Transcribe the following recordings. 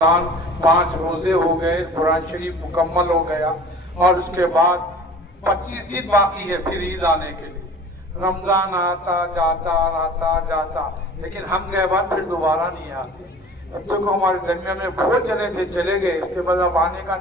पाँच रोजे हो गए, कुरान शरीफ मुकम्मल हो गया और उसके बाद 25 दिन बाकी है फिर ईद आने के लिए। रमजान आता जाता लेकिन हम गए बाद फिर दोबारा नहीं आते। बच्चों को हमारे दरमियान में बहुत जने थे, चले गए, इसके बाद अब आने का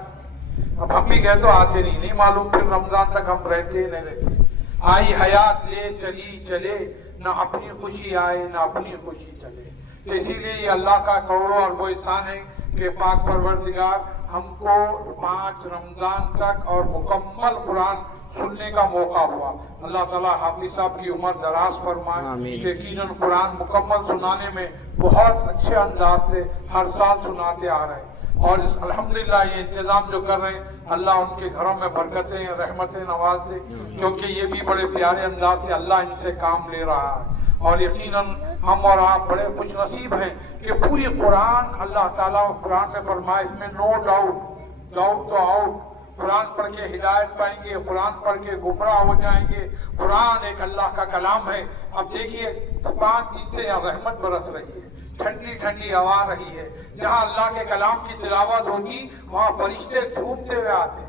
अब हम भी गए तो आते नहीं मालूम फिर रमजान तक हम रहते नहीं रहते। आई हयात ले चली चले, ना अपनी खुशी आए ना अपनी खुशी चले। तो इसीलिए ये अल्लाह का करोड़ों और वो एहसान है कि पाक परवरदिगार हमको 5 रमजान तक और मुकम्मल कुरान सुनने का मौका हुआ। अल्लाह ताला हाफिज साहब की उम्र दराज फरमाए। यकीनन कुरान मुकम्मल सुनाने में बहुत अच्छे अंदाज से हर साल सुनाते आ रहे हैं और अल्हम्दुलिल्लाह ये इंतजाम जो कर रहे हैं अल्लाह उनके घरों में बरकतें रहमतें नवाज दे, क्योंकि ये भी बड़े प्यारे अंदाज से अल्लाह इनसे काम ले रहा है। और यकीनन हम और आप बड़े खुश नसीब हैं कि पूरी कुरान अल्लाह ताला कुरान में फरमाए इसमें नो डाउट तो आउट। कुरान पढ़ के हिदायत पाएंगे, कुरान पढ़ के गुमराह हो जाएंगे। कुरान एक अल्लाह का कलाम है। अब देखिए 5 दिन से यहाँ रहमत बरस रही है, ठंडी ठंडी हवा रही है। जहाँ अल्लाह के कलाम की तिलावत होगी वहाँ फरिश्ते झूमते हुए आते हैं।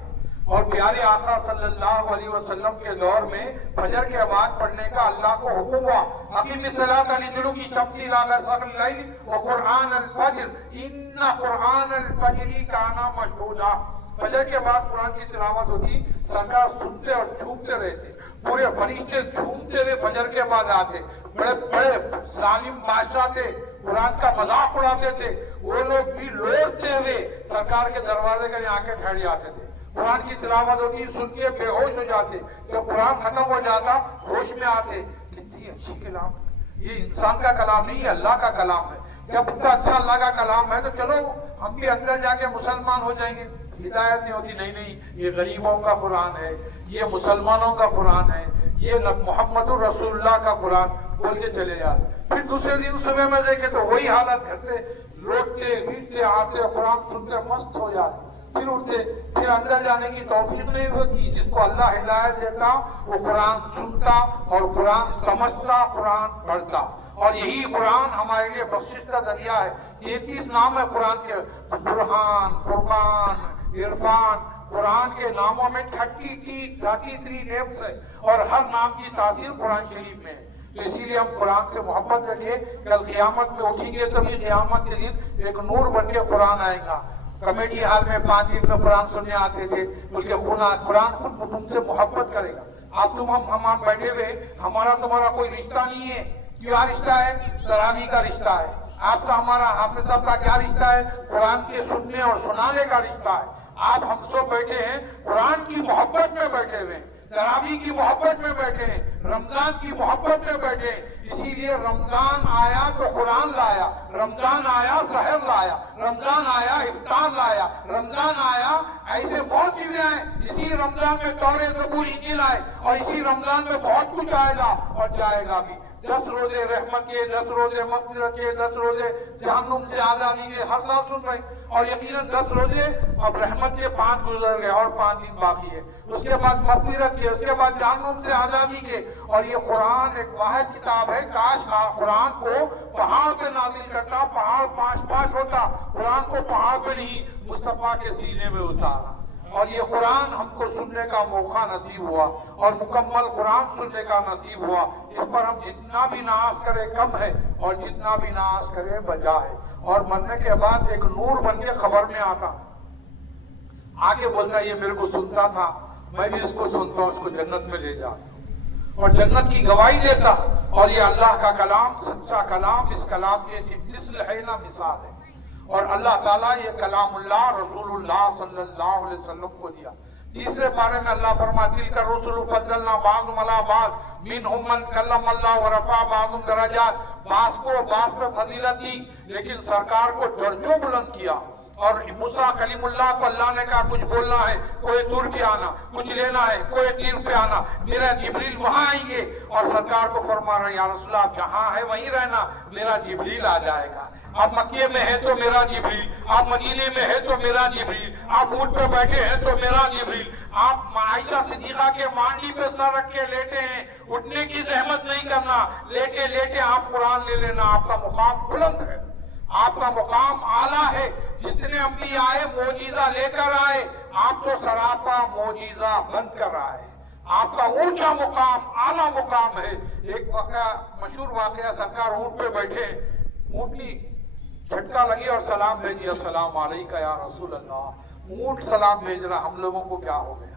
और प्यारे आका सल्लल्लाहु अलैहि वसल्लम के दौर में फजर के बाद पढ़ने का अल्लाह को हुक्म हुआ। अकीमिस सलाता लिदुलुकी शम्सी इला गसक़िल लैल व कुरआन अल फज्र इन्ना कुरआन अल फज्र काना मशहूदा। फजर के बाद कुरान की तिलावत होती, सरकार सुनते और झूमते रहते, पूरे फरिश्ते झूमते हुए फजर के बाद आते। बड़े बड़े जालिम बादशाह थे, कुरान का मजाक उड़ाते थे, वो लोग भी लोटते हुए सरकार के दरवाजे के आके ठहर जाते थे। कुरान की तिलावत होती, सुन के बेहोश हो जाते, जब कुरान खत्म हो जाता होश में आते। कितनी अच्छी कलाम, ये इंसान का कलाम नहीं, अल्लाह का कलाम है। जब इतना अच्छा अल्लाह का कलाम है तो चलो हम भी अंदर जाके मुसलमान हो जाएंगे। हिदायत नहीं होती, नहीं ये गरीबों का कुरान है, ये मुसलमानों का कुरान है, ये मोहम्मदुर रसूलुल्लाह का कुरान बोल के चले जाते। फिर दूसरे दिन सुबह में देखे तो वही हालत, घर से लौटते पीटते आते कुरान सुनते मस्त हो जाते, फिर उठते, फिर अंदर जाने की तौफीक नहीं होती। जिसको अल्लाह हिदायत देता वो कुरान सुनता और कुरान समझता, कुरान पढ़ता। और यही कुरान हमारे लिए बख्शिश का जरिया है। 33 नाम है कुरान के, बुरहान, फुरकान, इरफान। कुरान के नामों में 33 नेम्स है और हर नाम की तासीर कुरान शरीफ में है। तो इसीलिए हम कुरान से मोहब्बत रखिए। कल क़यामत में उठेंगे तभी क़यामत के दिन एक नूर बन के कुरान आएगा। कमेटी हाल में 5 दिन में कुरान सुनने आते थे, बल्कि कुरान खुद तुमसे मोहब्बत करेगा। आप तुम हम बैठे हुए, हमारा तुम्हारा कोई रिश्ता नहीं है। क्या रिश्ता है? तरावी का रिश्ता है। आपका हमारा हाफिज साहब का क्या रिश्ता है? कुरान के सुनने और सुनाने का रिश्ता है। आप हम सब बैठे हैं कुरान की मोहब्बत में बैठे हुए, तरावी की मोहब्बत में बैठे हैं, रमजान की मोहब्बत में बैठे। इसीलिए रमजान आया तो कुरान लाया, रमजान आया सहर लाया, रमजान आया इफ्तार लाया, रमजान आया ऐसे बहुत चीजें हैं। इसी रमजान में तौरे ज़बूर इंजील आए और इसी रमजान में बहुत कुछ आएगा और जाएगा भी। 10 रोजे रहमत के, 10 रोजे मग़फ़िरत के, 10 रोजे जहन्नुम से आज़ादी के, हर साल सुन रहे। और यकीनन 10 रोजे अब रहमत के 5 गुजर गए और 5 दिन बाकी है। उसके बाद मग़फ़िरत के, उसके बाद जहन्नुम से आज़ादी के। और ये कुरान एक वाहिद किताब है। काश कुरान को पहाड़ पे नाज़िल करता, पहाड़ 5 होता, कुरान को पहाड़ पे नहीं मुस्तफ़ा के सीने में उतारा। और ये कुरान हमको सुनने का मौका नसीब हुआ और मुकम्मल कुरान सुनने का नसीब हुआ। इस पर हम जितना भी नाज करें कम है और जितना भी नाज करें बजा है। और मरने के बाद एक नूर बन के खबर में आता, आगे बोलता ये मेरे को सुनता था, मैं भी इसको सुनता हूँ, उसको जन्नत में ले जाता और जन्नत की गवाही देता। और ये अल्लाह का कलाम सच्चा कलाम, इस कलाम की ऐसी मिसल है ना मिसाल है। और अल्लाह ताला ये कलामुल्लाह रसूलुल्लाह सल्लल्लाहु अलैहि वसल्लम को दिया। तीसरे पारे में अल्लाह फरमाता है तिलका रुसुलु फद्दलना बाज़ुहुम अला बाज़ मिनहुम मन कल्लमल्लाह व रफ़अ बाज़ुहुम दरजात। बाज़ को बाज़ पे फजीलत दी, लेकिन सरकार को दर्जों बुलंद किया। और मूसा कलीमुल्लाह को अल्लाह ने कहा कुछ बोलना है, कोई दूर पे आना, कुछ लेना है, कोई तीर पे आना, मेरा जिब्रील वहां आएंगे। और सरकार को फरमा रहे या रसूल आप जहां है वहीं रहना, मेरा जिब्रील आ जाएगा। आप मक्के में है तो मेरा जिब्रील, आप मदीने में है तो मेरा जिब्रील, आप ऊंट पे बैठे हैं तो मेरा जिब्रील, आप आयशा सिद्दीक़ा के मांडी पे सर रख के लेटे हैं, उठने की जहमत नहीं करना, लेटे लेटे आप कुरान ले लेना। आपका मुकाम बुलंद है, आपका मुकाम आला है। जितने अंबिया आए, मोजीजा लेकर आए, आप तो सरापा मोजीजा बंद कर आए। आपका ऊंचा मुकाम, आला मुकाम है। एक वाकया, मशहूर वाकया, सरकार ऊंट पे बैठे, ऊँटनी झटका लगी और सलाम भेजी, अस्सलाम अलैका या रसूल अल्लाह। ऊंट सलाम भेज रहा, हम लोगों को क्या हो गया?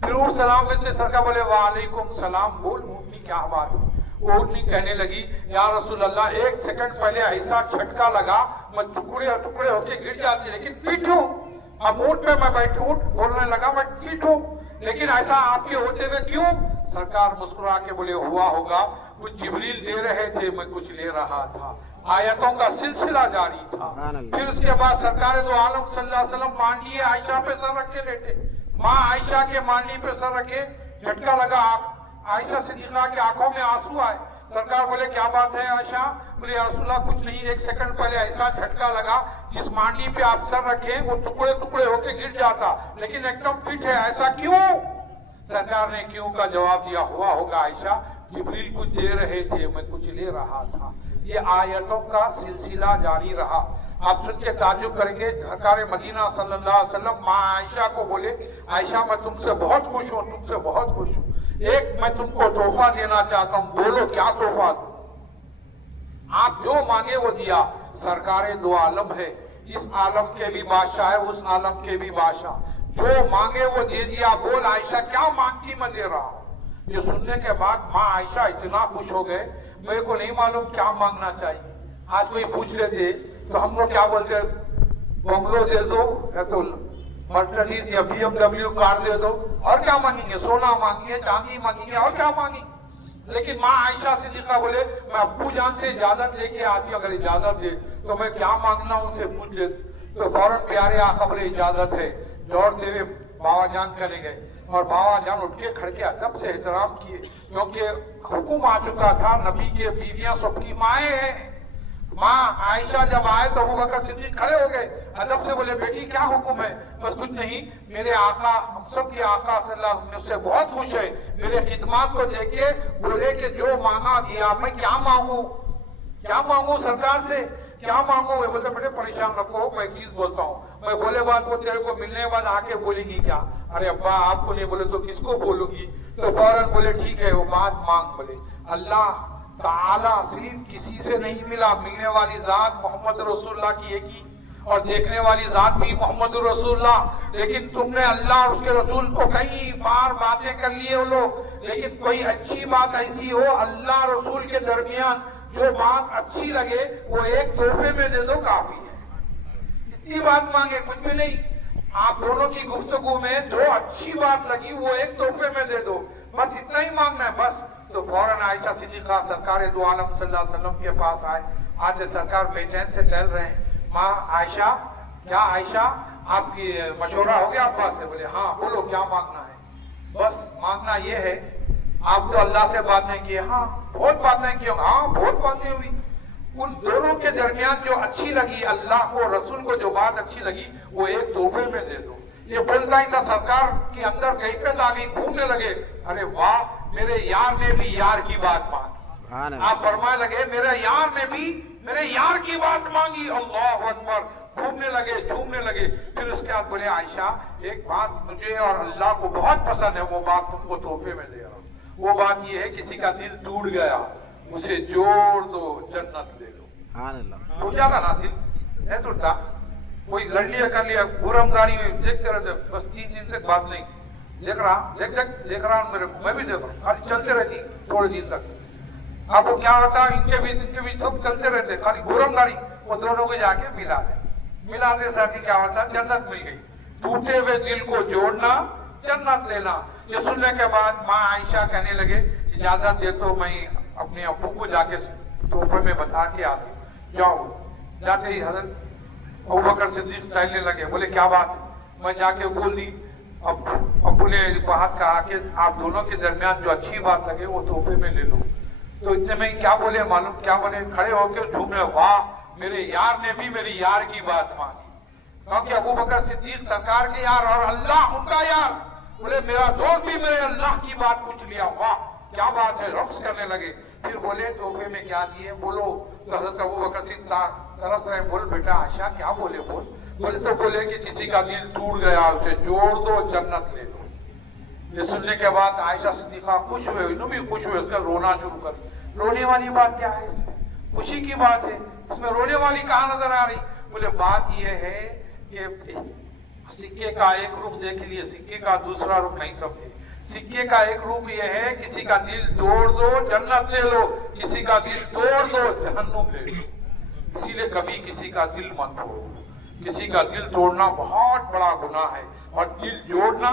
फिर ऊंट सलाम भेजते, सरकार बोले वालेकुम सलाम, बोल ऊँटनी क्या बात है? वो ऊँटनी कहने लगी, या रसूल अल्लाह, एक सेकंड पहले ऐसा झटका लगा, मैं टुकड़े टुकड़े होके गिर जाती, लेकिन फिट हूँ। अब ऊँट पे मैं बैठी, ऊँट बोलने लगा मैं फिट हूँ, लेकिन ऐसा आपके होते हुए क्यों? सरकार मुस्कुरा के बोले, हुआ होगा कुछ जिब्रील दे रहे थे, मैं कुछ ले रहा था। आयतों का सिलसिला जारी था। फिर उसके बाद सरकार दो आलम सल्लल्लाहु अलैहि वसल्लम मांडिए आयशा पे सर रखे लेटे, माँ आयशा के मांडी पे सर रखे, झटका लगा, आयशा सिद्दीक़ा की आंखों में आंसू आए। सरकार बोले, क्या बात है आयशा? बोले, या रसूलल्लाह, कुछ नहीं, एक सेकंड पहले ऐसा झटका लगा, जिस मांडी पे आप सर रखे वो टुकड़े टुकड़े होके गिर जाता, लेकिन एकदम फिट है, ऐसा क्यों? सरकार ने क्यों का जवाब दिया, हुआ होगा आयशा, जिब्रील कुछ दे रहे थे, मैं कुछ ले रहा था। ये आयतों का सिलसिला जारी रहा। आप सुन के ताज्जुब करेंगे, सरकार मदीना सल्लल्लाहु अलैहि वसल्लम माँ आयशा को बोले, आयशा मैं तुमसे बहुत खुश हूँ, तुमसे बहुत खुश हूँ, एक मैं तुमको तोहफा देना चाहता हूँ, बोलो क्या तोहफा दूं? आप जो मांगे वो दिया। सरकार दो आलम है, इस आलम के भी बादशाह है, उस आलम के भी बादशाह, जो मांगे वो दे दिया। बोल आयशा क्या मांगती, मैं दे रहा हूँ। ये सुनने के बाद माँ आयशा इतना खुश हो गए, मेरे को नहीं मालूम क्या मांगना चाहिए। आज कोई पूछ लेते तो हम लोग क्या बोलते, बंगलो दे दो या तो मर्सिडीज या BMW कार दे दो, और क्या मांगेंगे? सोना मांगेंगे, चांदी मांगेंगे, और क्या मांगेंगे? लेकिन माँ आयशा सिद्दीक़ा बोले, मैं अब्बू जान से इजाजत लेके आती, अगर इजाजत दे तो मैं क्या मांगना उनसे पूछ ले। तो फौरन प्यारे आका बोले, इजाजत है। दौड़ते हुए बाबा जान चले गए, और बाबा जान उठ के खड़ के अदब से एहतराम किए, क्योंकि हुक्म आ चुका था, नबी के बीवियां सबकी माएँ हैं। माँ आयशा जब आए तो अबू बकर सिद्दीक खड़े हो गए, अदब से बोले, बेटी क्या हुक्म है? बस कुछ नहीं, मेरे आका, हम सब के आका सल्लल्लाहु अलैहि वसल्लम उससे बहुत खुश है, मेरे खिदमत को देखे बोले कि जो मांगा दिया, मैं क्या मांगू, क्या मांगू सरकार से, क्या मांगू? वे बोलते, बेटे परेशान रखो, मैं एक चीज बोलता हूँ, मैं बोले बात को तेरे को मिलने के बाद आके बोलेगी क्या? अरे अब्बा आपको नहीं बोले तो किसको बोलूंगी? तो फौरन बोले, ठीक है वो बात मांग। बोले, अल्लाह ताला सिर्फ किसी से नहीं मिला, मिलने वाली जात मोहम्मद रसूलुल्लाह की एक ही, और देखने वाली जात भी मोहम्मद रसूलुल्लाह। लेकिन तुमने अल्लाह और उसके रसूल को कई बार बातें कर लिए हो लोग, लेकिन कोई अच्छी बात ऐसी हो अल्लाह रसूल के दरमियान, जो बात अच्छी लगे वो एक तोहफे में दे दो, काफी है। इतनी बात मांगे कुछ भी नहीं, आप दोनों की गुफ्तगू में जो अच्छी बात लगी वो एक तोहफे में दे दो, बस इतना ही मांगना है बस। तो फौरन आयशा सिद्दीक़ा सरकार दो आलम सल्लल्लाहु अलैहि वसल्लम के पास आए। आज सरकार बेचैन से टहल रहे हैं। माँ आयशा, क्या आयशा आपकी मशवरा हो गया अब्बास से? बोले, हाँ बोलो क्या मांगना है? बस मांगना ये है, आप तो अल्लाह से बातें किए, हाँ बहुत बातें की, हाँ बहुत बातें हुई, उन दोनों के दरमियान जो अच्छी लगी, अल्लाह को रसूल को जो बात अच्छी लगी वो एक तोहफे में दे दो। ये बोलता ही था, सरकार के अंदर कैफियत आ गई, घूमने लगे, अरे वाह मेरे यार ने भी यार की बात मांगी। आप फरमाने लगे, मेरे यार ने भी मेरे यार की बात मांगी, अल्लाह अकबर, घूमने लगे, झूमने लगे। फिर उसके बाद बोले, आयशा एक बात मुझे और अल्लाह को बहुत पसंद है, वो बात तुमको तोहफे में दे रहा हूँ। वो बात ये है, किसी का दिल टूट गया उसे जोड़ दो, जन्नत दे दो। टूट जाता ना दिल, नहीं टूटता, कोई लड़ लिया कर लिया, गुरमगारी देखते रहते, बस 3 दिन तक बात नहीं, देख रहा हूँ मेरे, मैं भी देख रहा हूँ, खाली चलते रहती थोड़े दिन तक। आपको क्या होता है, इनके भी सब चलते रहते, खाली गुरमगारी, वो दोनों को जाके मिलाते साथी क्या होता, जन्नत मिल गई। टूटे हुए दिल को जोड़ना, जन्नत लेना। ये सुनने के बाद माँ आयशा कहने लगे, इजाजत दे तो मैं अपने अब्बू को जाके तोहफे में बता के आती। जाओ। जाते ही हजरत अबू बकर सिद्दीक टहलने लगे, बोले क्या बात? मैं जाके बोल दी। अब्बू ने बात कहा कि आप दोनों के दरमियान जो अच्छी बात लगे वो तोहफे में ले लो। तो इतने में क्या बोले मालूम, क्या बोले? खड़े होकर झूमे, वाह मेरे यार ने भी मेरी यार की बात मानी। क्योंकि अबू बकर सिद्दीक सरकार के यार और अल्लाह उनका यार। बोले मेरा दोस्त भी मेरे अल्लाह की बात पूछ लिया, वाह क्या बात है, रक्स करने लगे। फिर बोले तोहफे में क्या दिए, बोलो। तो हजरत अबू बकर सिद्दीक तरस रहे, बोल बेटा आयशा क्या बोले बोल। बोले तो बोले कि किसी का दिल टूट गया उसे जोड़ दो, जन्नत ले लो। ये सुनने के बाद आयशा सिद्दीक़ा खुश हुए, इन्हों भी खुश हुए, उसका रोना शुरू कर। रोने वाली बात क्या है इसमें? खुशी की बात है, इसमें रोने वाली कहाँ नजर आ रही? बोले बात ये है कि सिक्के का एक रूप देख लिए, सिक्के का दूसरा रूप नहीं समझे। सिक्के का एक रूप ये है, किसी का दिल तोड़ दो जन्नत ले लो, किसी का दिल तोड़ दो जहन्नुम ले लो। इसीलिए कभी किसी का दिल मत तोड़ो। किसी का दिल तोड़ना बहुत बड़ा गुनाह है और दिल जोड़ना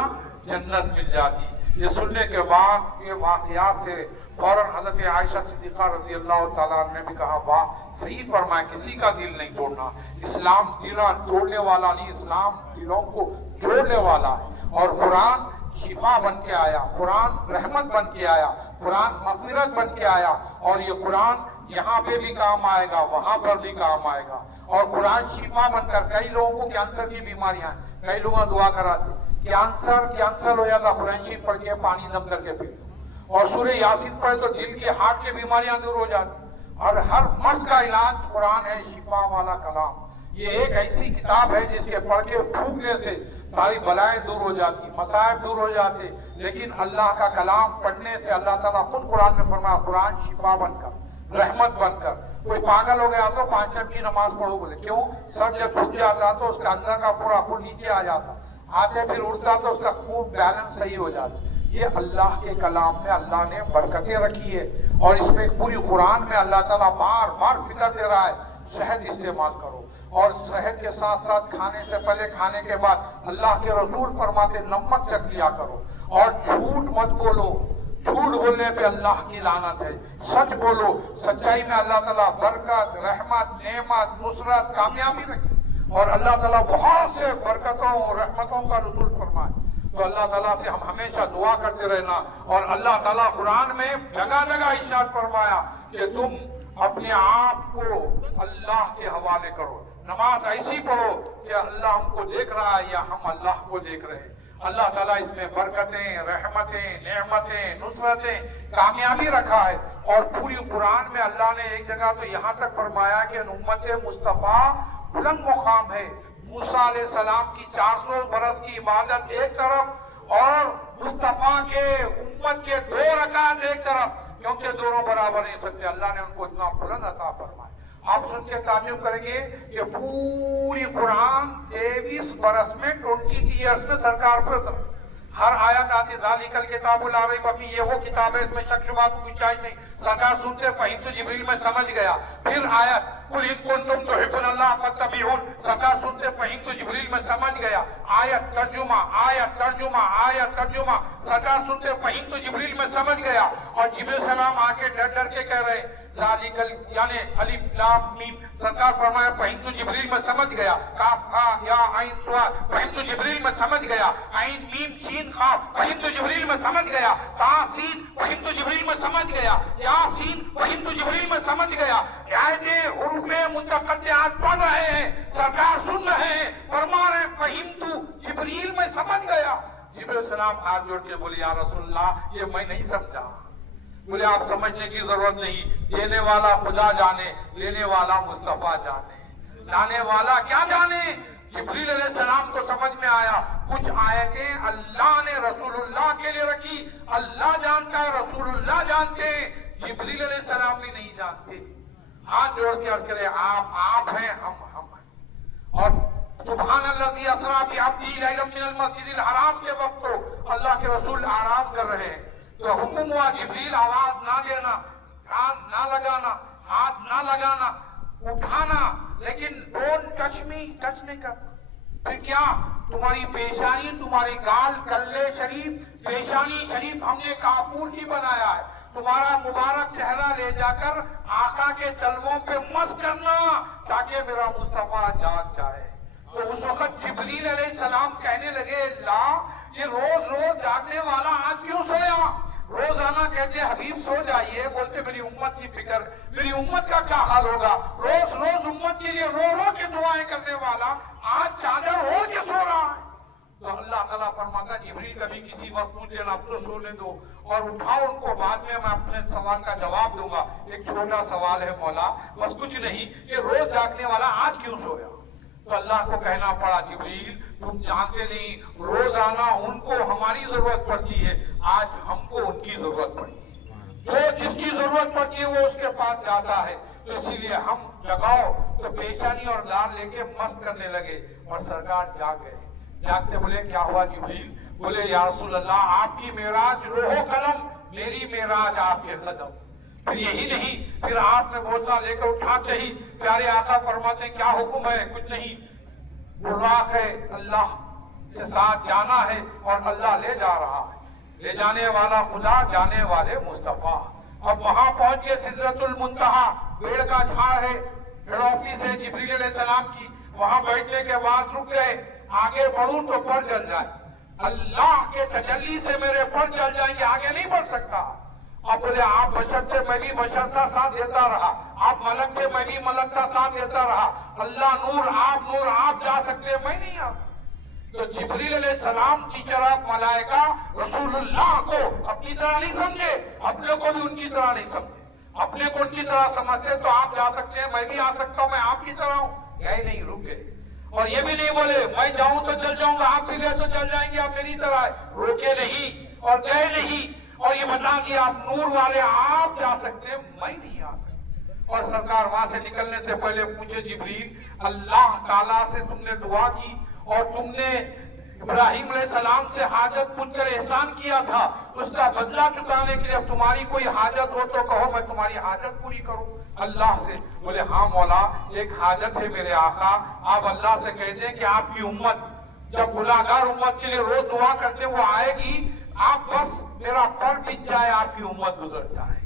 जन्नत मिल जाती। ये सुनने के बाद ये वाकयात से फौरन हजरत आयशा सिद्दीक़ा रज़ी अल्लाह तआला ने भी कहा, वाह सही फरमाया, किसी का दिल नहीं तोड़ना। इस्लाम दिल तोड़ने वाला नहीं, इस्लाम दिलों को जोड़ने वाला है। और कुरान शिफा बन के आया, कुरान रहमत बन के आया, कुरान मग़फ़िरत बन के आया। और ये कुरान यहाँ पे भी काम आएगा, वहां पर भी काम आएगा। और कुरान शिफा बनकर, कई लोगों को कैंसर की बीमारियां, कई लोग दुआ कराते कैंसर हो जाता, कुरान शरीफ पढ़ के पानी दम करके पी लो। और सूरह यासीन पढ़े तो दिल की हार्ट की बीमारियां दूर हो जाती। और हर मर्ज का इलाज कुरान है, शिफा वाला कलाम। ये एक ऐसी किताब है जिसके पढ़ के फूकने से सारी बलाएं दूर हो जाती, मसाइब दूर हो जाते। लेकिन अल्लाह का कलाम पढ़ने से अल्लाह ताला खुद कुरान में फरमाया, कुरान शिफा बनकर, रहमत बनकर। कोई पागल हो गया तो 5 टाइम की नमाज पढ़ो, बोले क्यों? सर जब झुक जाता तो उसका अंदर का पूरा खून नीचे आ जाता, आते फिर उड़ता तो उसका खून बैलेंस सही हो जाता। ये अल्लाह के कलाम में अल्लाह ने बरकतें रखी है। और इसमें पूरी कुरान में अल्लाह ताला बार बार फिक्र दे रहा है, शहद इस्तेमाल करो। और शहद के साथ साथ खाने से पहले, खाने के बाद अल्लाह के रसूल फरमाते नमक चख लिया करो। और झूठ मत बोलो, झूठ बोलने पे अल्लाह की लानत है। सच बोलो, सच्चाई में अल्लाह ताला बरकत, रहमत, नेमत, नुसरत, कामयाबी रखे। और अल्लाह ताला बहुत से बरकतों और रहमतों का रसूल फरमाए। तो अल्लाह ताला से हम हमेशा दुआ करते रहना। और अल्लाह ताला कुरान में जगह जगह इरशाद फरमाया कि तुम अपने आप को अल्लाह के हवाले करो। नमाज ऐसी पढ़ो कि अल्लाह हमको देख रहा है या हम अल्लाह को देख रहे हैं। अल्लाह ताला इसमें बरकतें, रहमतें, नेमतें, नुसरतें, कामयाबी रखा है। और पूरी कुरान में अल्लाह ने एक जगह तो यहाँ तक फरमाया कि उम्मत मुस्तफा बुलंद मुकाम है। मूसा अलैहिस्सलाम की 400 बरस की इबादत एक तरफ और मुस्तफा के उम्मत के 2 रकात एक तरफ, क्योंकि दोनों बराबर नहीं सकते। अल्लाह ने उनको इतना बुलंद अता फरमाया। आप सुन के ताज्जुब करेंगे कि पूरी कुरान 23 बरस में 22 ईयर्स में सरकार पर उतरा। हर आयत आती ज़ालिकल किताबुल ला रैब फीह, ये वो किताब है इसमें शक शुबा की गुंजाइश नहीं। सरकार सुनते फहीम जिब्रील में समझ गया। फिर आयत कुल इन कुंतुम तुहिब्बुनल्लाह फत्तबिऊन, सरकार सुनते फहीम जिब्रील में समझ गया। आयत तर्जुमा, आयत तर्जुमा, आयत तर्जुमा, सरकार सुनते फहीम जिब्रील में समझ गया। और जिब्रील सलाम आके डर डर के कह रहे ज़ालिकल यानी अलिफ लाम मीम, सरकार फरमाया फहीम जिब्रील में समझ गया। काफ हा या आइन स्वाद, फहीम जिब्रील में समझ गया। आइन मीम सीन खाफ, फहीम जिब्रील में समझ गया। ता सीन, फहीम जिब्रील में समझ गया। या सीन, फहीम जिब्रील में समझ गया। आयते हुरूफे मुतक़त्तिआत पढ़ रहे हैं, सरकार सुन रहे हैं, फरमा रहे फहीम जिब्रील में समझ गया। जिब्रील सलाम हाथ जोड़ के बोले या रसूलल्लाह, ये मैं नहीं समझा। बोले आप समझने की जरूरत नहीं, देने वाला खुदा जाने, लेने वाला मुस्तफा जाने। जाने वाला क्या जाने? जिब्रील अलैहिस्सलाम को समझ में आया कुछ आयतें अल्लाह ने रसूलुल्लाह के लिए रखी। अल्लाह जानता है, रसूलुल्लाह जानते हैं, जिब्रील अलैहिस्सलाम भी नहीं जानते। हाथ जोड़ के अर्ज करे आप हैं, हम हैं। और सुब्हानल्लाज़ी असरा बिअब्दिही लैलन मिनल मस्जिदिल हराम के वक्त तो अल्लाह के रसूल आराम कर रहे हैं, तो हुक्म हुआ जिब्रील आवाज ना देना, कान ना लगाना, हाथ ना लगाना, उठाना, लेकिन डोंट टच मी, टच नहीं करना। फिर क्या? तुम्हारी पेशानी, तुम्हारी गाल, कल्ले शरीफ, पेशानी शरीफ हमने काफूर की बनाया है। तुम्हारा मुबारक चेहरा ले जाकर आका के तलवों पे मस करना ताकि मेरा मुस्तफा जाग जाए। तो उस वक्त जिब्रील अलैहिस्सलाम कहने लगे, ला ये रोज रोज जागने वाला आज क्यों सोया? रोजाना कहते हबीब सो जाइए, बोलते मेरी उम्मत की फिक्र, मेरी उम्मत का क्या हाल होगा। रोज रोज उम्मत के लिए रो रो के दुआएं करने वाला आज चादर हो के सो रहा है। तो अल्लाह ताला फरमाता जिब्रील कभी किसी वक्त पूछ लेना, अब तो सोने दो और उठाओ उनको, बाद में मैं अपने सवाल का जवाब दूंगा। एक छोटा सवाल है मौला, बस कुछ नहीं, कि रोज जागने वाला आज क्यों सोया? تو اللہ کو کہنا پڑا جبریل تم جانتے نہیں روزانہ ان کو ہماری ضرورت پڑتی ہے، آج ہم کو ان کی ضرورت پڑتی ہے، جو جس کی ضرورت پڑتی ہے وہ اس کے پاس جاتا ہے، تو اسی لیے ہم جگاؤ تو پیشانی اور دار لے کے مست کرنے لگے، اور سرکار جاگ گئے۔ جاگتے بولے کیا ہوا جبریل؟ بولے یا رسول اللہ آپ کی معراج روح و قلم، میری معراج آپ کے قدم۔ پھر یہی نہیں، پھر آپ نے بوتل لے کر اٹھاتے ہی پیارے آقا فرماتے ہیں کیا حکم ہے؟ کچھ نہیں، براق ہے، اللہ کے ساتھ جانا ہے اور اللہ لے جا رہا ہے، لے جانے والا خدا، جانے والے مصطفیٰ۔ اب وہاں پہنچ کے سدرۃ المنتہا، پیڑ کا جھاڑ ہے، فروخی سے جبریل علیہ السلام کی، وہاں بیٹھنے کے بعد رک گئے، آگے بڑھوں تو پر جل جائے، اللہ کے تجلی سے میرے پر جل جائیں گے، آگے نہیں بڑھ سکتا۔ اب بولے آپ بشر سے میں بھی بشر کا ساتھ دیتا رہا، آپ ملک سے میں بھی ملک کا ساتھ دیتا رہا، اللہ نور آپ جا سکتے میں نہیں آ۔ تو جبریل علیہ السلام کی طرح ملائکہ رسول اللہ کو اپنی طرح نہیں سمجھے، اپنے کو بھی ان کی طرح نہیں سمجھے، اپنے کو ان کی طرح سمجھتے تو آپ جا سکتے ہیں، میں بھی آ سکتا ہوں، میں آپ کی طرح ہوں، گئے نہیں، رکے۔ اور یہ بھی نہیں بولے میں جاؤں تو چل جاؤں گا، آپ بھی گئے تو چل جائیں گے، آپ میری طرح ہے، روکے نہیں اور گئے نہیں، اور یہ بتا دیا آپ نور والے آپ جا سکتے ہیں، میں نہیں آ سکتا۔ اور سرکار وہاں سے نکلنے سے پہلے پوچھے جبریل اللہ تعالیٰ سے تم نے دعا کی اور تم نے ابراہیم علیہ السلام سے حاجت پوچھ کر احسان کیا تھا، اس کا بدلہ چکانے کے لیے اب تمہاری کوئی حاجت ہو تو کہو میں تمہاری حاجت پوری کروں اللہ سے۔ بولے ہاں مولا ایک حاجت ہے میرے آقا، آپ اللہ سے کہتے ہیں کہ آپ کی امت جب گناہگار امت کے لیے روز دعا کرتے وہ آئے گی، آپ بس میرا پر بچ جائے، آپ کی امت گزر جائے،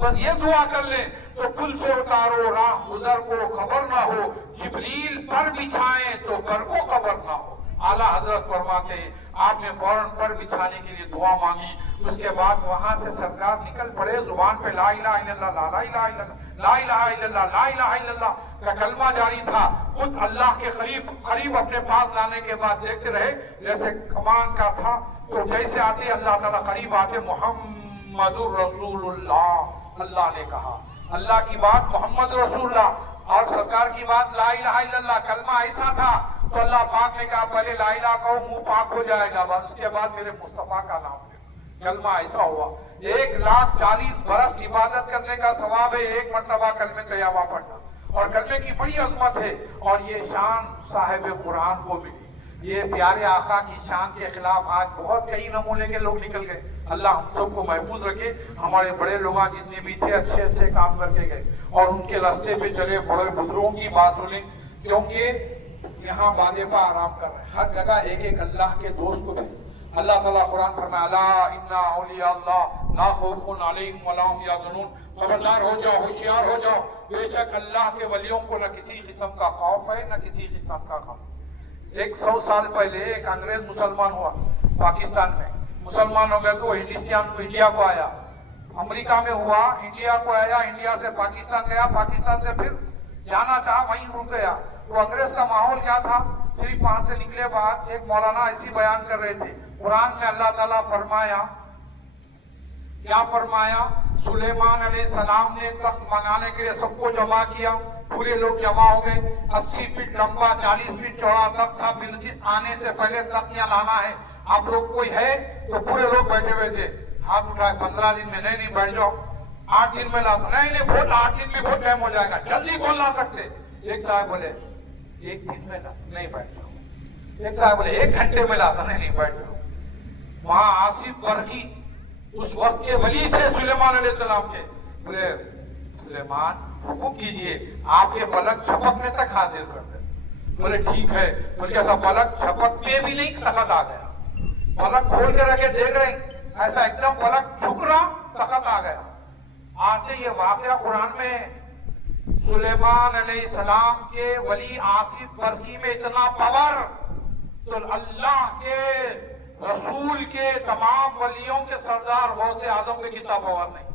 بس یہ دعا کر لیں تو پل سے اتارو راہ گزر کو خبر نہ ہو، جبریل پر بچھائیں تو پر کو خبر نہ ہو۔ اعلیٰ حضرت فرماتے ہیں آپ نے فوراً پر بچھانے کے لیے دعا مانگی، اس کے بعد وہاں سے سرکار نکل پڑے، زبان پہ لا الہ الا اللہ لا الہ الا اللہ لا الہ الا اللہ لا الہ الا اللہ کا کلمہ جاری تھا۔ خود اللہ کے قریب اپنے پاس لانے کے بعد دیکھتے رہے، جیسے کمان کا تھا تو جیسے آتے اللہ تعالیٰ قریب آتے محمد الرسول اللہ، اللہ نے کہا اللہ کی بات محمد رسول اللہ، اور سرکار کی بات لا الہ الا اللہ، کلمہ ایسا تھا تو اللہ پاک نے کہا پہلے لا الہ کہو منہ پاک ہو جائے گا، بس اس کے بعد میرے مصطفیٰ کا نام لے۔ کلمہ ایسا ہوا 1,40,000 برس عبادت کرنے کا ثواب ہے ایک مرتبہ کلمہ طیبہ پڑھنا، اور کلمے کی بڑی عظمت ہے، اور یہ شان صاحب قرآن کو ملی۔ یہ پیارے آقا کی شان کے خلاف آج بہت کئی نمونے کے لوگ نکل گئے، اللہ ہم سب کو محفوظ رکھے۔ ہمارے بڑے لوگ جتنے بھی تھے اچھے کام کر کے گئے اور ان کے راستے پہ چلے، بڑے بزرگوں کی بات سنیں، کیونکہ یہاں بادے پا آرام کر رہے ہیں، ہر جگہ ایک اللہ کے دوست کو بھی اللہ تعالیٰ قرآن فرمایا الا ان اولیاء اللہ لا خوف علیہم ولا هم یحزنون، خبردار ہو جاؤ، ہوشیار ہو جاؤ، بے شک اللہ کے ولیوں کو نہ کسی قسم کا خوف ہے نہ کسی قسم کا غم۔ 100 سال پہلے ایک انگریز مسلمان ہوا پاکستان میں، مسلمان ہو گئے تو انڈیا کو آیا، امریکہ میں ہوا انڈیا کو آیا، انڈیا سے پاکستان گیا، پاکستان سے پھر جانا چاہا وہیں رک گیا۔ تو انگریز کا ماحول کیا تھا؟ صرف وہاں سے نکلے بعد ایک مولانا ایسی بیان کر رہے تھے، قرآن میں اللہ تعالیٰ فرمایا، کیا فرمایا؟ سلیمان علیہ السلام نے تخت منگانے کے لیے سب کو جمع کیا، پورے لوگ جمع ہو گئے، 80 فٹ لمبا 40 فٹ چوڑا تخت تھا، بلقیس آنے سے پہلے تخت یہاں لانا ہے، آپ لوگ کوئی ہے؟ تو پورے لوگ بیٹھے ہوئے تھے، ہاتھ اٹھائے 15 دن میں، نہیں بیٹھ جاؤ، 8 دن میں لا دو، نہیں بہت 8 دن میں بہت ٹائم ہو جائے گا، جلدی کون لا سکتے؟ ایک صاحب بولے 1 دن میں لا، نہیں بیٹھ جاؤ، ایک صاحب بولے 1 گھنٹے میں لاتا، نہیں بیٹھ جاؤ۔ وہاں آصف برقی اس وقت کے ولی سے سلیمان علیہ السلام کے، بولے سلیمان حکم کیجئے، آپ کے پلک جھپکنے تک حاضر کر دیں۔ بولے ٹھیک ہے، بولے ایسا پلک جھپکنے بھی نہیں تخت آ گیا، پلک کھول کے رکھے دیکھ رہے ایسا ایک دم پلک جھک رہا تخت آ گیا۔ آج یہ واقعہ قرآن میں سلیمان علیہ السلام کے ولی آصف برقی میں اتنا پاور تو اللہ کے رسول کے تمام ولیوں کے سردار غوث اعظم کے کتنا پاور نہیں۔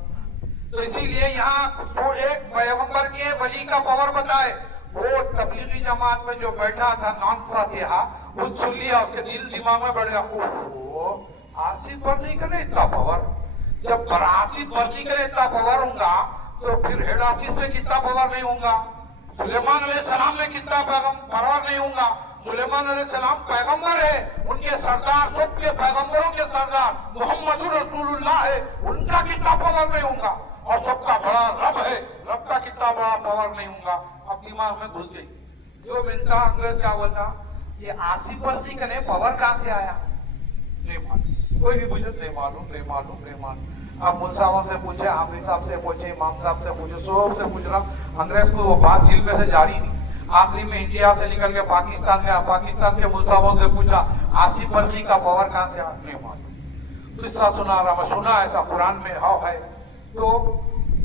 تو اسی لیے یہاں ایک پیغمبر کے ولی کا پاور بتائے، وہ تبلیغی جماعت میں جو بیٹھا تھا نان فاتحہ، وہ سن لیا، اس کے دل دماغ میں بیٹھ گیا، اوہ آصف برقی کا اتنا پاور، جب آصف برقی کا اتنا پاور ہوں گا تو پھر ہیڈ آفس میں کتنا پاور نہیں ہوں گا، सुलेमान अलैहिस्सलाम ने कितना परवार नहीं होगा। सुलेमान अलैहिस्सलाम पैगंबर है, उनके सरदार, सबके पैगंबरों के सरदार मोहम्मद रसूलुल्लाह है, उनका कितना पावर नहीं होगा। और सबका बड़ा रब है, रब का कितना बड़ा पावर नहीं होगा। अब दिमाग में घुस गई। जो मिलता अंग्रेज क्या बोलता, ये आसिफ वर्दी का पावर कहां से आया, नहीं मालूम, कोई भी पूछे नहीं मालूम, नहीं मालूम, नहीं मालूम। अब मुल्साओं से पूछे, हाफिज साहब से पूछे, इमाम साहब से पूछे, सबसे पूछ रहा, अंग्रेज को वो बात दिल में से जारी नहीं। आखिरी में इंडिया से निकल के पाकिस्तान गया, पाकिस्तान के मुल्साओं से पूछा आसिफ वर्दी का पावर कहां से आया, नहीं मालूम। किस्सा सुना रहा मैं, सुना ऐसा कुरान में हाव है तो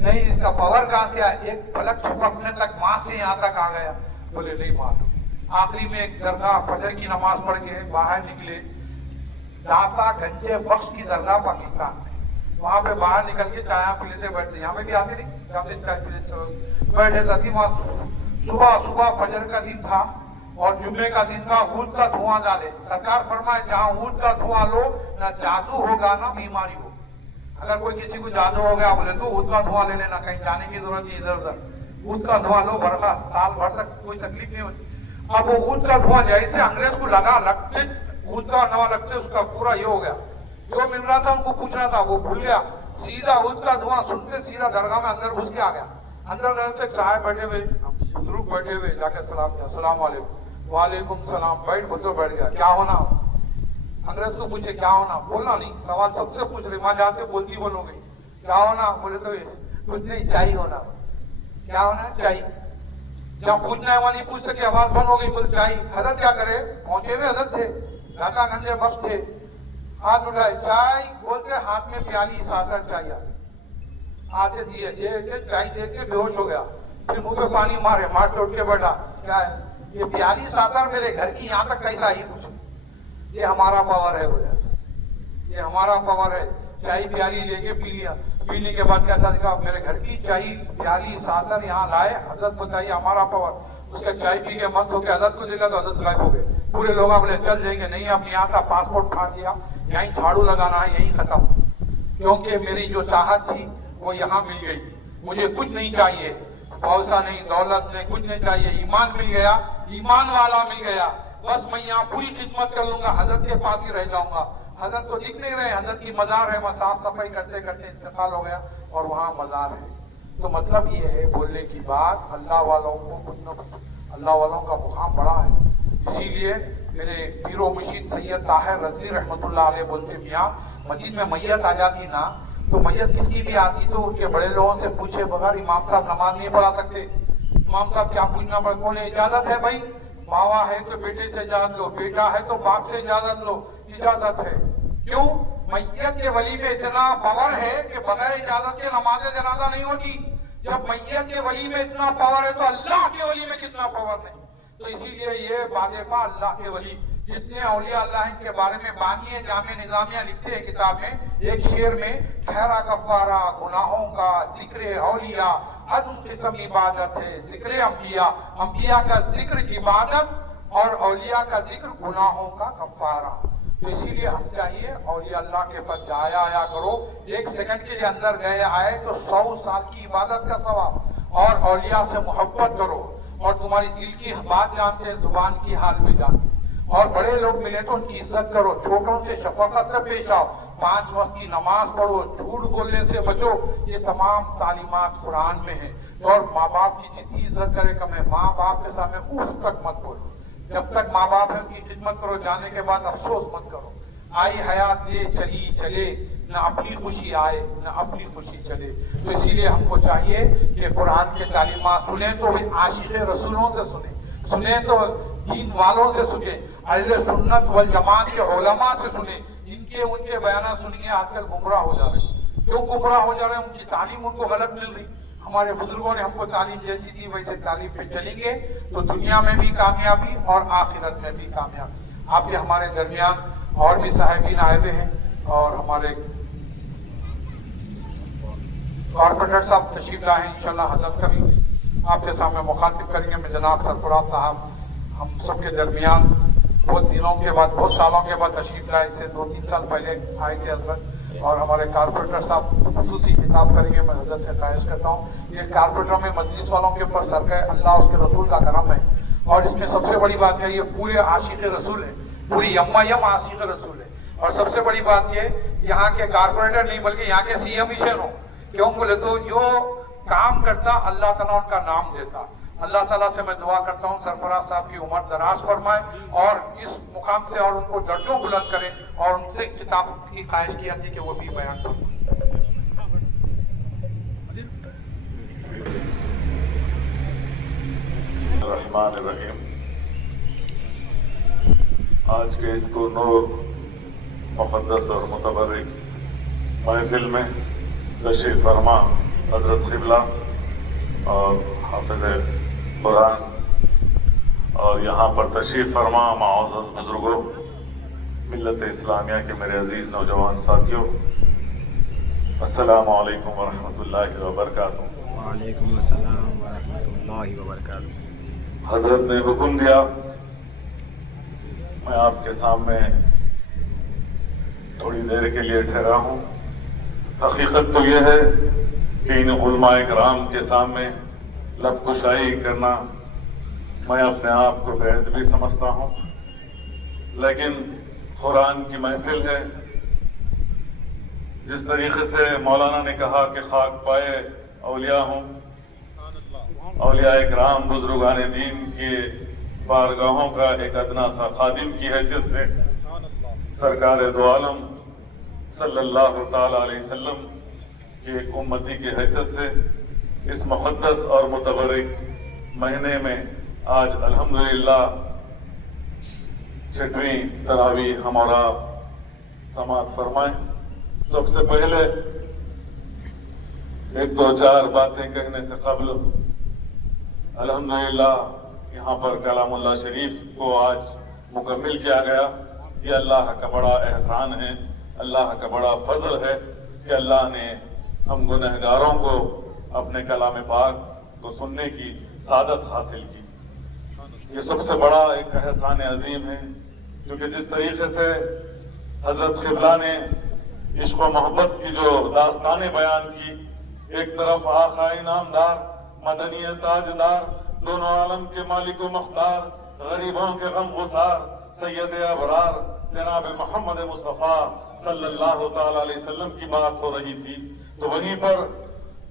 नहीं, इसका पावर कहां से आया, एक पलक झपकने तक मां से यहाँ तक आ गया, बोले नहीं मालूम। आखिरी में एक दरगाह फजर की नमाज पढ़ के बाहर निकले, दाता गंजे बख्श की दरगाह पाकिस्तान में, वहां पे बाहर निकल के चाय पी लेते बैठते, यहाँ पे भी आते नहीं, जाते चाय पी लेते बैठे थे। वहां सुबह सुबह फजर का दिन था और जुम्मे का दिन था, ऊद का धुआं डाले। सरकार फरमाए जहाँ ऊद का धुआं लो ना जादू होगा ना बीमारी हो। अगर कोई किसी को जादू हो गया बोले तो ऊद का धुआं ले लेना, कहीं जाने की जरूरत नहीं इधर उधर, ऊद का धुआं लो, बरखा साल भर तक कोई तकलीफ नहीं होती। अब वो ऊद का धुआं जैसे अंग्रेज को लगा, लगते ऊद का नवा लगते उसका पूरा ये हो गया। जो मिल रहा था उनको पूछना था, वो भूल गया, सीधा ऊद का धुआं सुनते सीधा दरगाह में अंदर घुस के आ गया। अंदर रहते साहब बैठे हुए, बुजुर्ग बैठे हुए, जाके सलाम किया, सलाम वालेकुम, वालेकुम सलाम, बैठ बोलते बैठ गया। क्या होना, अंग्रेज को पूछे क्या होना, बोलना नहीं, सवाल सबसे पूछ रहे, माँ जाते बोलती बोलोगे, क्या होना, बोले तो कुछ नहीं, चाहिए होना, क्या होना चाहिए। जब पूछने वाली पूछ सके आवाज बंद हो गई, बोले चाहिए। हजरत क्या करे, पहुंचे हुए हजरत थे, घाटा गंजे बख्श थे, हाथ उठाए, चाय बोलते हाथ में प्याली सासर चाहिए, आते दिए, चाय दे के बेहोश हो गया, फिर मुंह पे पानी मारे, मार के उठ के बैठा, क्या है ये प्याली सासर मेरे घर की यहाँ तक कैसा आई, पूछो ये हमारा पावर है, बोला ये हमारा पावर है। चाय प्याली लेके पी लिया, पीने के बाद कैसा दिखा, मेरे घर की चाय प्याली सासर यहाँ लाए, हजरत को चाहिए, हमारा पावर। उसका चाय पी के मस्त होकर हजरत को देखा तो हजरत गायब हो गए। पूरे लोग बोले चल जाएंगे, नहीं अपने यहाँ का पासपोर्ट खा दिया, यहीं झाड़ू लगाना है, यहीं खत्म, क्योंकि मेरी जो चाहत थी वो यहाँ मिल गई, मुझे कुछ नहीं चाहिए, पैसा नहीं, दौलत नहीं, कुछ नहीं चाहिए, ईमान मिल गया, ईमान वाला मिल गया, बस मैं यहाँ पूरी खिदमत कर लूंगा, हजरत के पास ही रह जाऊंगा। हजरत तो दिख नहीं रहे, हजरत की मजार है, वहाँ साफ सफाई करते करते इंतकाल हो गया और वहाँ मजार है। तो मतलब ये है बोलने की बात, अल्लाह वालों को कुछ न कुछ, अल्लाह वालों का मुकाम बड़ा है। इसीलिए मेरे पीरो मुर्शिद सैयद ताहिर रज़वी रहमतुल्लाह अलैह बोलते, मियाँ मस्जिद में मैयत आ जाती ना तो मैयत किसकी भी आती तो उनके बड़े लोगों से पूछे बगैर इमाम साहब नमाज नहीं पढ़ा सकते। इमाम साहब क्या पूछना पड़ता, बोले इजाजत है भाई, मावा है तो बेटे से इजाजत लो, बेटा है तो बाप से इजाजत लो, इजाजत है। क्यों, मैयत के वली में इतना पावर है कि बगैर इजाजत के नमाज जनाजा नहीं होती। जब मैयत के वली में इतना पावर है तो अल्लाह के वली में कितना पावर नहीं। तो इसीलिए ये वाजिफा अल्लाह के वली, जितने औलिया अल्लाह इनके बारे में बानिए जामे निजामिया लिखते हैं किताब में, एक शेर में खैरा कफारा गुनाहों का जिक्र औलिया अज़्म किस्म इबादत है, जिक्र अम्बिया, अम्बिया का जिक्र इबादत और औलिया का जिक्र गुनाहों का कफारा। तो इसीलिए हम चाहिए औलिया अल्लाह के पास जाया आया करो, एक सेकंड के लिए अंदर गए आए तो 100 साल की इबादत का सवाब। और औलिया से मोहब्बत करो और तुम्हारी दिल की बात जानते हैं, जुबान की हाल में जानते, और बड़े लोग मिले तो उनकी इज्जत करो, छोटों से शफकत से पेश आओ, 5 वक्त की नमाज पढ़ो, झूठ बोलने से बचो, ये तमाम तालीमात कुरान में है। और माँ बाप की जितनी इज्जत करे कम है, माँ बाप के सामने उस तक मत बोलो, जब तक माँ बाप है उनकी खिदमत करो, जाने के बाद अफसोस मत करो। आई हयात ये चली चले, न अपनी खुशी आए न अपनी खुशी चले। तो इसीलिए हमको चाहिए कि कुरान के तालीमात सुने तो आशिक़ रसूलों से सुने तो दीन वालों से सुने, अहले सुन्नत वल जमात के उलमा से सुने। इनके उनके बयान सुनिए, आजकल गुमराह हो जा रहे हैं। क्यों गुमराह हो जा रहे हैं? उनकी तालीम उनको गलत मिल रही। हमारे बुजुर्गों ने हमको तालीम जैसी दी वैसे तालीम पे चलेंगे तो दुनिया में भी कामयाबी और आखिरत में भी कामयाबी। आप ये हमारे दरमियान और भी साहिबीन आए हुए हैं और हमारे कॉर्पोरेटर साहब तशरीफ लाए हैं, इंशाल्लाह हजरत का भी आपके सामने मुखातिब करेंगे। मैं जनाब सरफराज साहब हम सबके दरमियान बहुत दिनों के बाद, बहुत सालों के बाद तशरीफ लाए, से 2-3 साल पहले आए थे हजरत। اور ہمارے کارپوریٹر صاحب خصوصی خطاب کریں گے. میں حضرت سے خواہش کرتا ہوں یہ کارپوریٹر میں مجلس والوں کے اوپر سر ہے اللہ اس کے رسول کا کرم ہے. اور اس میں سب سے بڑی بات ہے یہ پورے عاشق رسول ہے, پوری یما یم عاشق رسول ہے. اور سب سے بڑی بات یہ یہاں کے کارپوریٹر نہیں بلکہ یہاں کے سی ایم ایشن ہو. کیوں بولے تو جو کام کرتا اللہ تعالیٰ ان کا نام دیتا. اللہ تعالیٰ سے میں دعا کرتا ہوں سرفراز صاحب کی عمر دراز فرمائے اور اس مقام سے اور ان کو درجوں بلند کرے اور ان سے کتاب کی خواہش کی تھی کہ وہ بھی بیان کریں. الرحمن الرحیم. آج کے اس کو نور مقدس اور متبرک محفل میں تشریف فرما حضرت قبلہ اور حافظ قرآن اور یہاں پر تشریف فرما معزز بزرگوں, ملت اسلامیہ کے میرے عزیز نوجوان ساتھیوں, السلام علیکم ورحمۃ اللہ وبرکاتہ. وعلیکم السلام ورحمۃ اللہ وبرکاتہ. حضرت نے حکم دیا میں آپ کے سامنے تھوڑی دیر کے لیے ٹھہرا ہوں. حقیقت تو یہ ہے کہ ان علماء کرام کے سامنے لب کشائی کرنا میں اپنے آپ کو بےحد بھی سمجھتا ہوں, لیکن قرآن کی محفل ہے. جس طریقے سے مولانا نے کہا کہ خاک پائے اولیاء ہوں, اولیاء کرام بزرگان دین کے بارگاہوں کا ایک ادنا سا خادم کی حیثیت سے سرکار دو عالم صلی اللہ تعالی علیہ وسلم کی ایک امتی کی حیثیت سے اس مقدس اور متبرک مہینے میں آج الحمدللہ 6ویں تراویح ہم اور آپ سماعت فرمائیں. سب سے پہلے ایک دو چار باتیں کہنے سے قبل الحمدللہ یہاں پر کلام اللہ شریف کو آج مکمل کیا گیا. یہ اللہ کا بڑا احسان ہے, اللہ کا بڑا فضل ہے کہ اللہ نے ہم گنہگاروں کو اپنے کلام پاک کو سننے کی سعادت حاصل کی. یہ سب سے بڑا ایک احسان عظیم ہے, کیونکہ جس طریقے سے حضرت قبلہ نے عشق و محبت کی جو داستانیں بیان کی, ایک طرف آقا انعامدار مدنی تاجدار دونوں عالم کے مالک و مختار غریبوں کے غم گسار سید ابرار جناب محمد مصطفیٰ صلی اللہ تعالی علیہ وسلم کی بات ہو رہی تھی, تو وہیں پر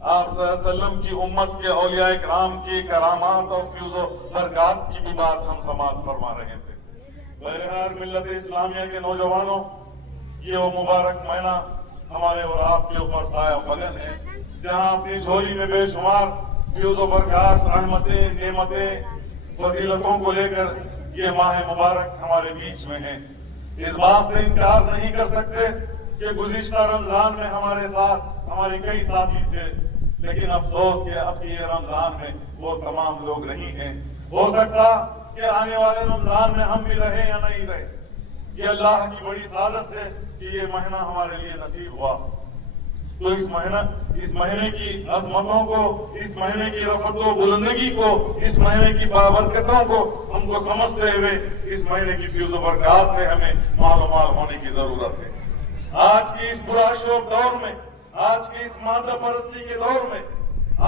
آپ صلی اللہ علیہ وسلم کی امت کے اولیاء کرام کی کرامات اور فیوز و برکات کی بھی بات ہم سماعت فرما رہے تھے. بہرحال ملت اسلامیہ کے نوجوانوں, یہ وہ مبارک مہینہ ہمارے اور آپ کے اوپر سایہ فلن ہے جہاں اپنی جھولی میں بے شمار فیوز و برکات, رحمتیں, نعمتیں, فضیلتوں کو لے کر یہ ماہ مبارک ہمارے بیچ میں ہے. اس بات سے انکار نہیں کر سکتے کہ گزشتہ رمضان میں ہمارے ساتھ ہمارے کئی ساتھی تھے, لیکن افسوس کہ اب یہ رمضان میں وہ تمام لوگ نہیں ہیں. ہو سکتا کہ آنے والے رمضان میں ہم بھی رہیں یا نہیں رہیں. یہ اللہ کی بڑی سعادت ہے کہ یہ مہینہ ہمارے لیے نصیب ہوا. تو اس مہینے کی عظمتوں کو, اس مہینے کی رفعت و بلندگی کو, اس مہینے کی بابرکتوں کو ہم کو سمجھتے ہوئے اس مہینے کی فیوز و برکات سے ہمیں معلومات ہونے کی ضرورت ہے. آج کی اس برا شوق دور میں, آج کی اس مادہ پرستی کے دور میں,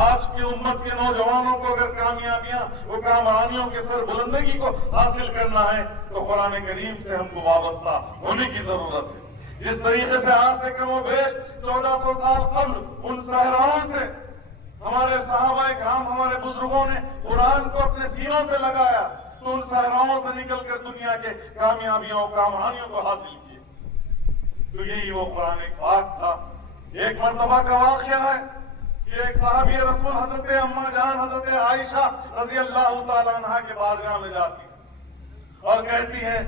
آج کی امت کے نوجوانوں کو اگر کامیابیاں و کامرانیوں کے سر بلندگی کو حاصل کرنا ہے تو قرآن کریم سے ہم کو وابستہ ہونے کی ضرورت ہے. جس طریقے سے آج سے کم و بیش 1400 سال قبل ان صحراؤں سے ہمارے صحابہ کرام, ہمارے بزرگوں نے قرآن کو اپنے سینوں سے لگایا, تو ان صحراؤں سے نکل کر دنیا کے کامیابیوں کامرانیوں کو حاصل کیے. تو یہی وہ قرآن پاک تھا. ایک مرتبہ کا واقعہ ہے کہ ایک صحابی رسول حضرت اما جان حضرت عائشہ رضی اللہ تعالیٰ عنہ کے بارگاہ میں جاتی اور کہتی ہے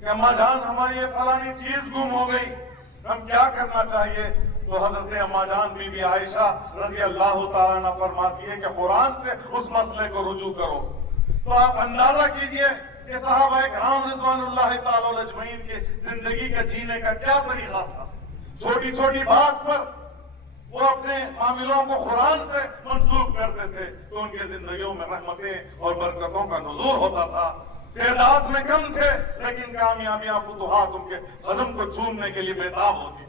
کہ اما جان ہماری یہ فلانی چیز گم ہو گئی, ہم کیا کرنا چاہیے؟ تو حضرت اما جان بی بی عائشہ رضی اللہ تعالیٰ عنہ فرماتی ہے کہ قرآن سے اس مسئلے کو رجوع کرو. تو آپ اندازہ کیجئے کہ صحابہ کرام رضوان اللہ تعالی اجمعین کے زندگی کا جینے کا کیا طریقہ تھا. چھوٹی چھوٹی بات پر وہ اپنے معاملوں کو قرآن سے منسوخ کرتے تھے تو ان کی زندگیوں میں رحمتیں اور برکتوں کا نزول ہوتا تھا. تعداد میں کم تھے لیکن کامیابیاں فتوحات ان کے قدم کو چومنے کے لیے بےتاب ہوتی تھی.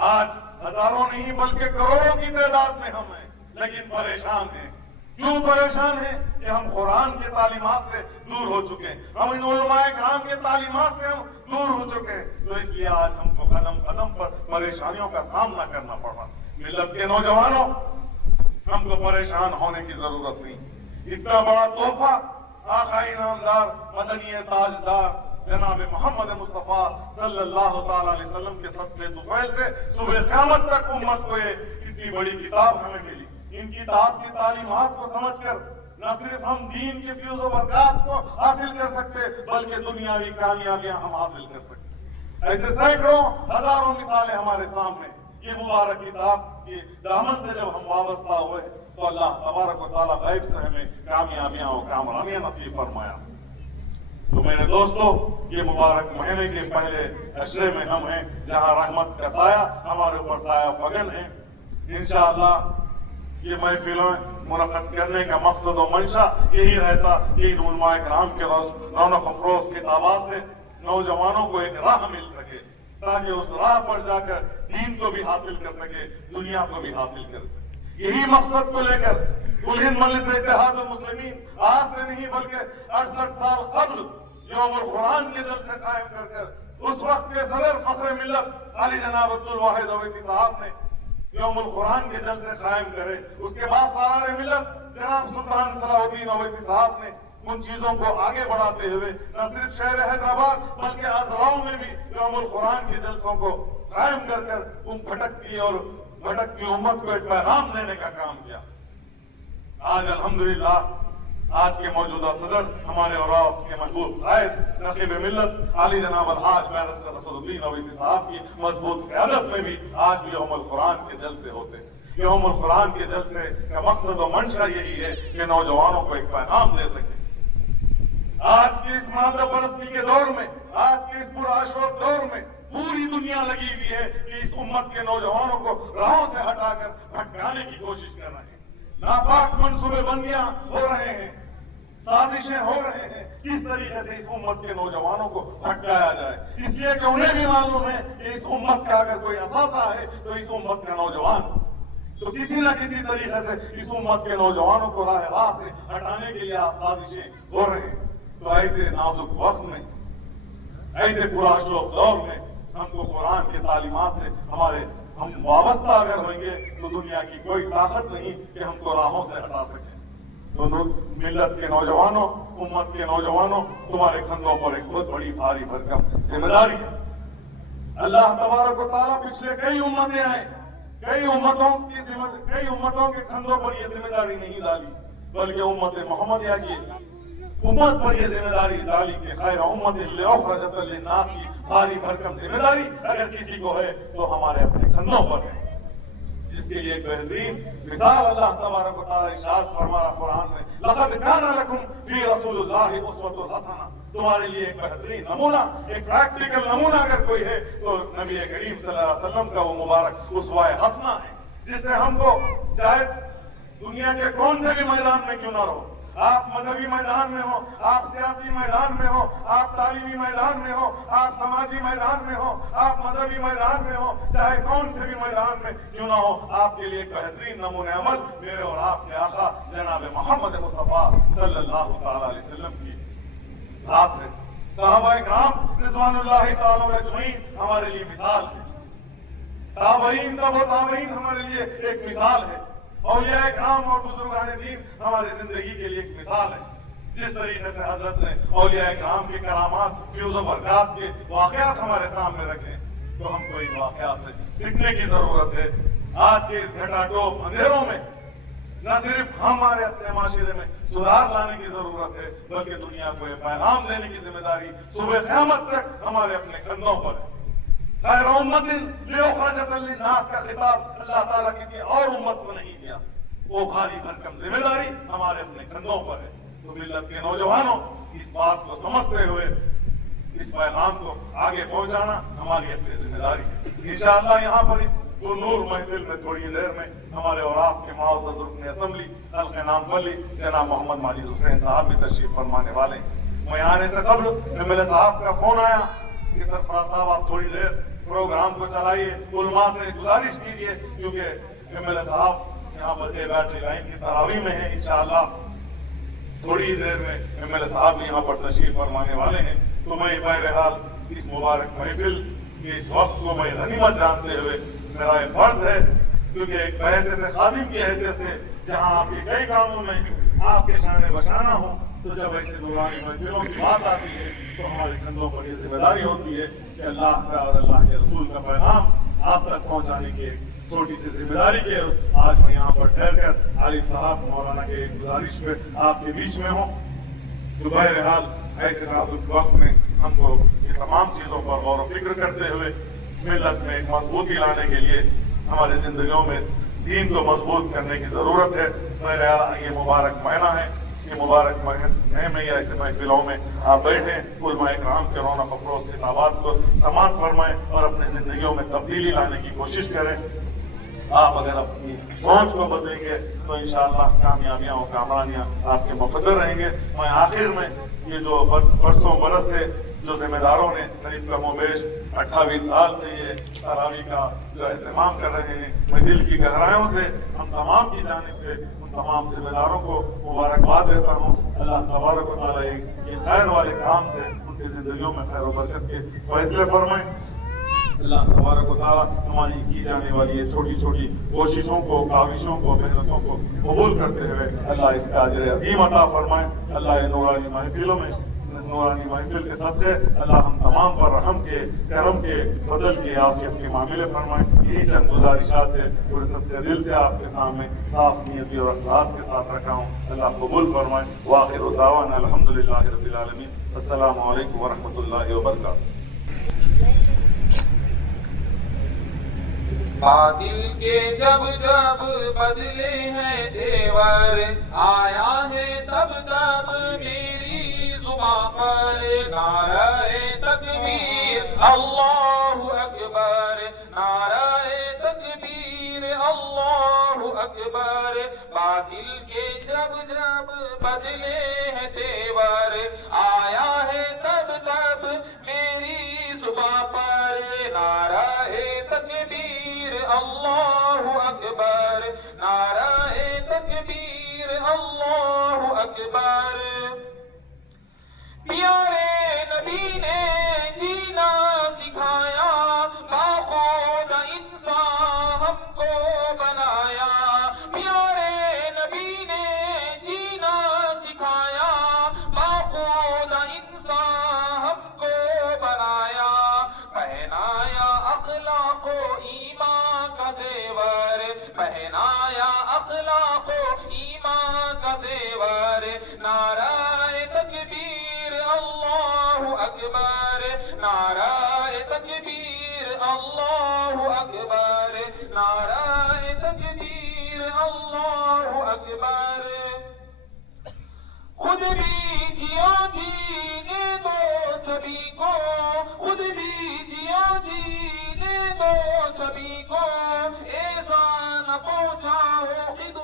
आज हजारों नहीं बल्कि करोड़ों की तादाद में हम हैं, लेकिन परेशान हैं। क्यों परेशान हैं? कि हम कुरान के तालीमात से दूर हो चुके हैं, हम इन उलमाए किराम के तालीमात से हम दूर हो चुके हैं। तो इसलिए आज हमको कदम कदम पर परेशानियों का सामना करना पड़ रहा। मिल्लत के नौजवानों, हमको परेशान होने की जरूरत नहीं। इतना बड़ा तोहफा आका इनामदार मदनी ताजदार जनाब मोहम्मद मुस्तफा सल्लल्लाहु ताला अलैहि वसल्लम के सदक़े तुफ़ैल से सुबह क़यामत तक उम्मत को ये इतनी बड़ी किताब हमें मिली। इन किताब की तालीमात को समझकर न सिर्फ हम दीन के फ्यूज़ और बरक़ात को हासिल कर सकते, बल्कि दुनियावी कामयाबियां हम हासिल कर सकते। ऐसे सैकड़ों हजारों मिसालें हमारे सामने। ये मुबारक किताब के दामन से जब हम वाबस्ता हुए तो अल्लाह तबारक व तआला गैब से हमें कामयाबियां और कामरानियां नसीब फरमाया। तो मेरे दोस्तों, ये मुबारक महीने के पहले अशरे में हम हैं, जहां रहमत का साया हमारे ऊपर साया फगन है। इंशाअल्लाह ये महफिलें मुनक़्क़द करने का मकसद और मंशा यही रहता कि इन उलमाए किराम के रौनक अफरोज किताबात से नौजवानों को एक राह मिल सके, ताकि उस राह पर जाकर दीन को भी हासिल कर सके, दुनिया को भी हासिल कर सके। यही मकसद को लेकर कुल हिंद मजलिस इत्तेहादुल मुस्लिमीन आज से नहीं बल्कि 68 साल कबल यौमुल कुरान के जलसे कायम कर उस वक्त के सदर फख्र मिल्लत अली जनाब अब्दुल वाहिद अवैसी साहब ने यौमुल कुरान के जलसे कायम करे। उसके बाद सालार मिल्लत जनाब सुल्तान सलाहुद्दीन अवैसी साहब ने उन चीजों को आगे बढ़ाते हुए न सिर्फ शहर हैदराबाद बल्कि आजराओं में भी यौमुल कुरान के जलसों को कायम कर उन भटकती उम्मत को एक पैगाम देने का काम किया। आज अल्हम्दुलिल्लाह आज के मौजूदा सदर हमारे और आपके महबूब कायद नकीब मिल्लत आली जनाब अलहाज बैरिस्टर रसूलुद्दीन अवैसी साहब की मजबूत क़यादत में भी आज भी यौमुल कुरान के जलसे होते हैं। यौमुल कुरान के जलसे का मकसद और मंशा यही है कि नौजवानों को एक पैगाम दे सके। आज की इस मादा परस्ती के दौर में, आज के इस पुरअशरफ दौर में पूरी दुनिया लगी हुई है कि इस उम्मत के नौजवानों को राहों से हटाकर भटकाने की कोशिश कर रहे हैं। नापाक मंसूबे बंदियां हो रहे हैं, साजिशें हो रहे हैं, किस तरीके से इस उम्मत के नौजवानों को भटकाया जाए। इसलिए कि उन्हें भी मालूम है कि इस उम्मत का अगर कोई असासा है तो इस उम्मत का नौजवान। तो किसी न किसी तरीके से इस उम्मत के नौजवानों को राह से हटाने के लिए साजिशें हो रही हैं। तो ऐसे नाजुक वक्त में, ऐसे पुरअशरफ दौर में हमको कुरान के तालीमात से हम वाबस्ता अगर होंगे तो दुनिया की कोई ताकत नहीं कि हमको राहों से हटा सके। तो मिल्लत के नौजवानों, उम्मत के नौजवानों, तुम्हारे कंधों पर एक बहुत बड़ी भारी भरकम जिम्मेदारी है। अल्लाह तबारक व तआला पिछले कई उम्मतें आए, कई उम्मतों के कंधों पर यह जिम्मेदारी नहीं डाली, बल्कि उम्मत मोहम्मदिया की उम्मत पर यह जिम्मेदारी डाली कि खैर उम्मत लिन्नास की भारी भरकम जिम्मेदारी अगर किसी को है तो हमारे अपने कंधों पर है। जिसके लिए बेहतरीन मिसाल अल्लाह तबारक व तआला इरशाद फरमा रहा कुरान में, लक़द काना लकुम फी रसूलिल्लाहि उस्वतुन हसना। तुम्हारे लिए एक बेहतरीन नमूना, एक प्रैक्टिकल नमूना अगर कोई है तो नबी करीम सल्लल्लाहु अलैहि वसल्लम का वो मुबारक उस्वा-ए हसना है, जिससे हमको चाहे दुनिया के कौन से भी मैदान में क्यों ना रहो, आप मजहबी मैदान में हो, आप सियासी मैदान में हो, आप तालीमी मैदान में हो, आप समाजी मैदान में हो, आप मजहबी मैदान में हो, चाहे कौन से भी मैदान में क्यों ना हो, आपके लिए बेहतरीन नमूने अमल मेरे और आपके आका जनाब मोहम्मद मुस्तफा सल्लल्लाहु ताला अलैहि वसल्लम की साथ है। सहाबाए किराम रिज़वानुल्लाहि ताला अजमईन हमारे लिए मिसाल है। ताबईन हमारे लिए एक मिसाल है। औलिया किराम और बुजुर्गान दीन हमारी जिंदगी के लिए एक मिसाल है। जिस तरीके से हजरत ने औलिया किराम के करामात, फ्यूज़ और बरक़ात के वाक़यात हमारे सामने रखे, तो हमको इन वाक़यात से सीखने की जरूरत है। आज के इस घटाटोप अंधेरों में न सिर्फ हमारे अपने माशरे में सुधार लाने की जरूरत है, बल्कि दुनिया को एक पैगाम देने की जिम्मेदारी सुबह क़यामत तक हमारे अपने कंधों पर है। खैर उम्मतिन लिउख़रजत लिन्नास का खिताब अल्लाह ताला किसी और उम्मत को नहीं दिया, वो भारी भरकम जिम्मेदारी हमारे अपने कंधों पर है। तो मिल्लत के नौजवानों, इस बात को समझते हुए इस पैगाम को आगे पहुंचाना हमारी अपनी जिम्मेदारी है। इंशाअल्लाह यहाँ पर इस नूर महफिल में थोड़ी देर में हमारे और आपके मुअज़्ज़ज़ रुकन असेंबली हल्क़े नामपल्ली जनाब मोहम्मद माजिद हुसैन साहब भी तशरीफ फरमाने वाले हैं। मैं आने से कबल मेरे साहब का फोन आया कि सरफराज साहब आप थोड़ी देर प्रोग्राम को चलाइए, उलमा से गुजारिश कीजिए, क्योंकि MLA साहब यहाँ पर बैटरी लाइन की तरावी में है। इंशाअल्लाह थोड़ी देर में MLA साहब भी यहाँ पर तशरीफ फरमाने वाले हैं। तो मैं बहरहाल इस मुबारक महफिल के इस वक्त को मैं गनीमत जानते हुए मेरा ये फर्ज है, क्योंकि एक बहैसियत खादिम की हैसियत से जहाँ आपके कई कामों में आपके शान बचाना हो, तो जब ऐसे नूरानी महफिलों की बात आती है तो हमारे कंधों पर ये जिम्मेदारी होती है कि अल्लाह का और अल्लाह के रसूल का पैगाम आप तक पहुँचाने की छोटी सी जिम्मेदारी के आज मैं यहाँ पर ठहर कर आलिम साहब मौलाना के गुजारिश पे आपके बीच में हूँ। तो बहरहाल ऐसे नाजुक वक्त में हमको ये तमाम चीज़ों पर गौर फिक्र करते हुए मिल्लत में एक मजबूती लाने के लिए हमारे जिंदगियों में दीन को मजबूत करने की ज़रूरत है। बहरहाल ये मुबारक महीना है, ये मुबारक महीने में या ऐसे महफिलों में आप बैठे उलमा इकराम के रौनक अफरोज़ खिताबात को समाअत फरमाएं और अपनी जिंदगियों में तब्दीली लाने की कोशिश करें। आप अगर अपनी सोच को बदलेंगे तो इंशाअल्लाह कामयाबियाँ और कामरानियाँ आपके मुक़द्दर रहेंगे। मैं आखिर में ये जो बरसों बरस से जो जिम्मेदारों ने करीब कमोबेश 28 साल से ये तरावी का जो एहतमाम कर रहे हैं, मैं दिल की गहराइयों से हम तमाम की जानिब से उन तमाम जिम्मेदारों को मुबारकबाद देता हूँ। अल्लाह तबारक व तआला ये खैर वाले काम से उनकी जिंदगियों में खैर व बरकत के फैसले फरमाएं। अल्लाह तबारक व तआला हमारी की जाने वाली ये छोटी छोटी कोशिशों को, काविशों को, मेहनतों को कबूल करते हुए अल्लाह इसका अजर अज़ीम अता फरमाए। अल्लाह ये नूरानी महफिलों में नूरानी महफिल के सदक़े अल्लाह हम तमाम पर रहम के, करम के, फजल के, आफियत के मामले फरमाए। यही चंद गुजारिशात है और सबसे दिल से आपके सामने साफ नियती और अखलास के साथ रखा हूँ। अल्लाह कबूल फरमाए। व आखिरु दावाना अल्हम्दुलिल्लाहि रब्बिल आलमीन। अस्सलामु अलैकुम व रहमतुल्लाहि व बरकातुहू। बातिल के जब जब बदले हैं तेवर, आया है तब तब मेरी जुबां पर नारे तकबीर अल्लाहु अकबर, नारे तकबीर अल्लाहु अकबर। बातिल के जब जब बदले हैं तेवर, आया है तब तब मेरी जुबां पर नारे तकबीर अल्लाहु अकबर, नारे तकबीर अल्लाहु अकबर। प्यारे नबी ने जीना सिखाया, बाखुद इंसान हमको बनाया। प्यारे नबी ने जीना सिखाया, बाखुद इंसान हमको बनाया। पहनाया अखलाको ईमान का ज़ेवर, पहनाया अखलाको ईमान का ज़ेवर। नाराए तकबीर अल्लाहु अकबर, नाराए तकबीर अल्लाहु अकबर, नाराए तकबीर अल्लाहु अकबर। खुद भी जिया जीने दो सभी को, खुद भी जिया जीने दो सभी को। ऐसा न पहुँचाओ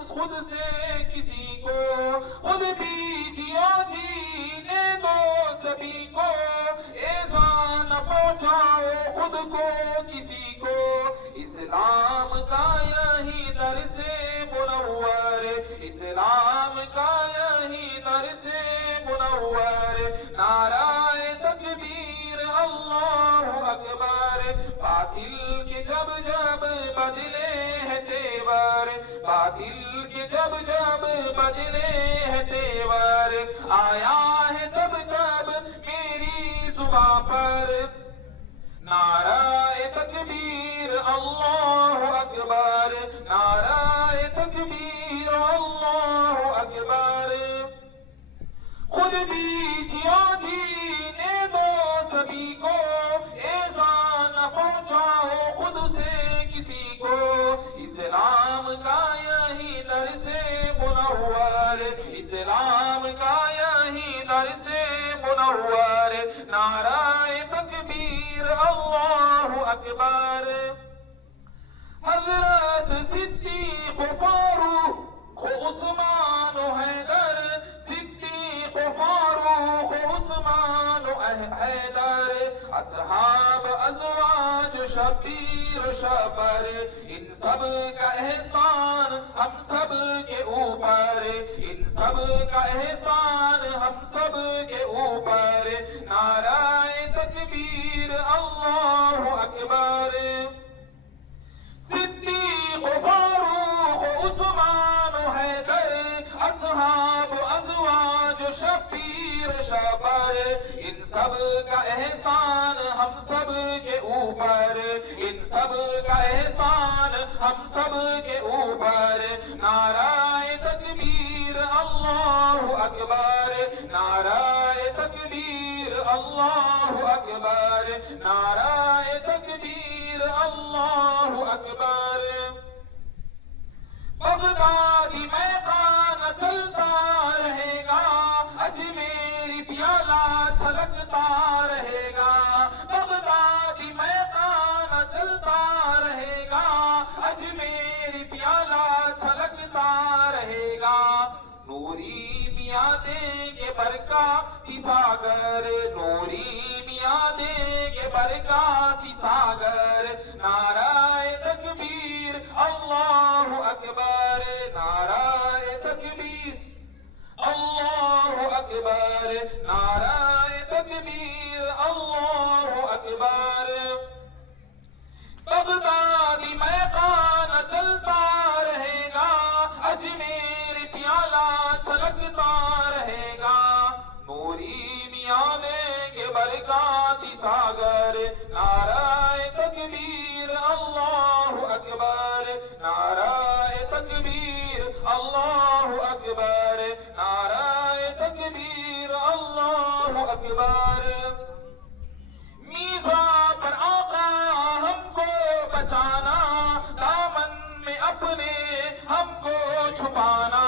खुद से किसी को, खुद भी जिया जीने दो सभी को। ऐसा न पहुँचाओ खुद को किसी को। इस्लाम का यही दर्से मुनव्वर, इस्लाम का यही दर्से मुनव्वर। नाराए तकबीर अल्लाहु अकबर। बातिल के जब जब बदले हैं तेवर, बातिल के जब जब बदले हैं तेवर। आया है तब तब मेरी जुबां पर नाराए तकबीर अल्लाहु अकबर, नाराए तकबीर अल्लाहु अकबर। खुद भी जिया जीने दो सभी को, ऐसा न पहुँचाओ खुद से किसी को। इस्लाम का यही दर्से मुनव्वर, इस्लाम का यही दर्से मुनव्वर। नाराए तकबीर अल्लाहु अकबर। हज़रत सिद्दीक़ फारूक उस्मान हैदर, सिद्दीक़ फारूक उस्मान हैदर। असहाब अज़वाज شبیر و شبر ان سب کا احسان ہم سب کے اوپر ان سب کا احسان ہم سب کے اوپر نعرہ تکبیر اللہ اکبر صدیق و فاروق و عثمان و حیدر اصحاب و ازواج و شبیر شبر ان سب کا احسان ہم سب کے اوپر ان سب کا احسان ہم سب کے اوپر نعرہ تکبیر اللہ اکبر نعرہ تکبیر اللہ اکبر نعرہ تکبیر اللہ اکبر بغدادی میدان چلتا رہے گا اجمیری پیالہ چھلکتا رہے گا بغدادی میدان چلتا رہے گا اجمیری پیالہ چھلکتا رہے گا نوری میاں دیں گے برکات ساگر نوری میاں دیں گے برکات ساگر نعرہ تکبیر اللہ اکبر نعرہ تکبیر اللہ اکبر نعرہ تکبیر اللہ اکبر بغدادی میدان چلتا رہے گا اجمیر پیالہ چھلکتا رہے گا نوری میاں دیں گے برکات ساگر نعرہ تکبیر اللہ اکبر نعرہ تکبیر اللہ اکبر نعرہ تکبیر اللہ اکبر میزاں پر آقا ہم کو بچانا دامن میں اپنے ہم کو چھپانا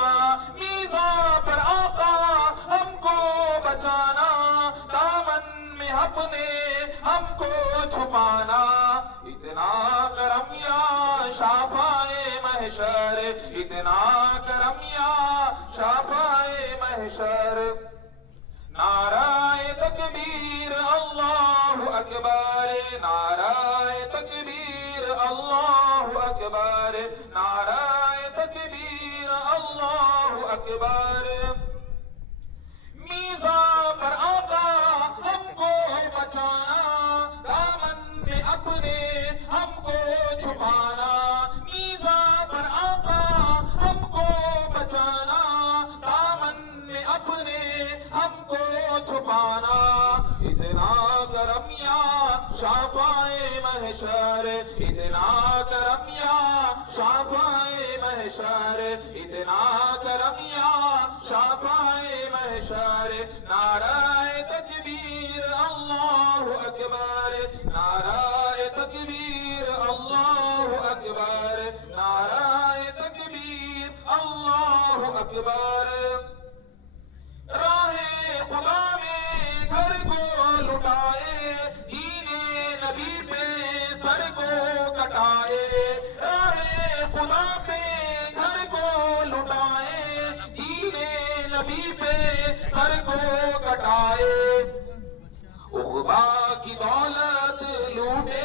میزاں پر آقا ہم کو بچانا دامن میں اپنے ہم کو چھپانا اتنا کرم یا شافائے محشر اتنا کرم یا شافائے محشر نعرہ تکبیر اللہ اکبر نعرہ تکبیر اللہ اکبر نعرہ تکبیر اللہ اکبر میزاں پر آقا ہم کو بچانا دامن میں اپنے ہم کو چھپانا میزاں پر آقا ہم کو بچانا دامن میں اپنے ہم کو چھپانا اتنا کرم یا شافائے محشر اتنا کرم یا شافائے محشر اتنا کرم یا شافائے محشر نعرہ تکبیر اللہ اکبر نعرہ تکبیر اللہ اکبر نعرہ تکبیر اللہ اکبر راہ خدا میں گھر کو لٹائے دین نبی پہ سر کو کٹائے راہ خدا پہ گھر کو لٹائے دین نبی پہ سر کو کٹائے عقبہ کی دولت لوٹے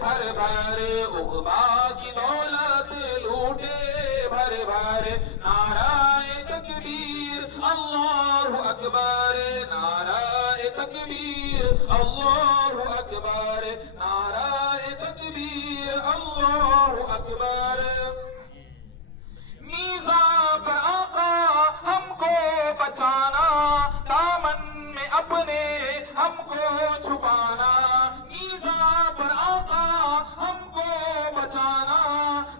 بھر بھر عقبہ کی دولت لوٹے بھر بھر نعرہ تکبیر اللہ اکبر نعرہ تکبیر اللہ اکبر نعرہ تکبیر اللہ اکبر میزاں پر آقا ہم کو بچانا دامن میں اپنے ہم کو چھپانا میزاں پر آقا ہم کو بچانا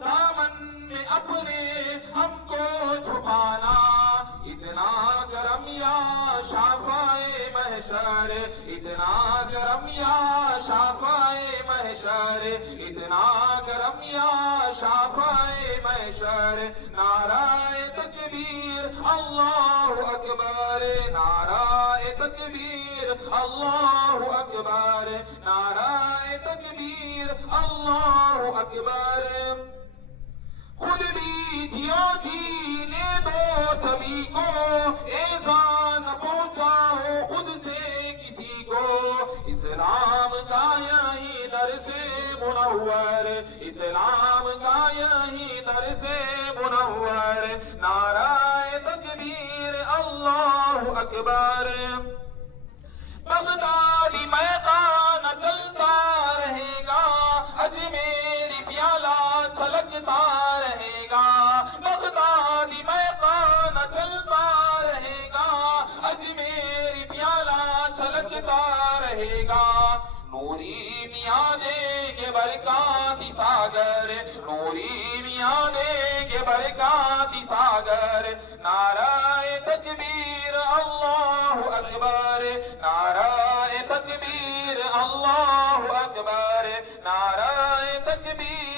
دامن میں اپنے ہم کو چھپانا اتنا کرم یا شافائے محشر اتنا کرم یا شافائے محشر اتنا کرم یا شافائے محشر نعرہ تکبیر اللہ اکبر نعرہ تکبیر اللہ اکبر نعرہ تکبیر اللہ اکبر خود بھی جیو جینے دو سبھی کو احسان پہنچاؤ خود سے کسی کو اسلام کا یہی در سے मुनव्वर, इस्लाम का यही दर्स मुनव्वर, नाराए तकबीर अल्लाहु अकबर। बगदादी मैदान चलता रहेगा, अजमेरी प्याला छलकता रहेगा, बगदादी मैदान चलता रहेगा, अजमेरी प्याला छलकता रहेगा। नूरी मियां देंगे बरकाती सागर, नूरी मियां देंगे बरकाती सागर, नाराए तकबीर अल्लाहु अकबर, नाराए तकबीर अल्लाहु अकबर, नाराए तकबीर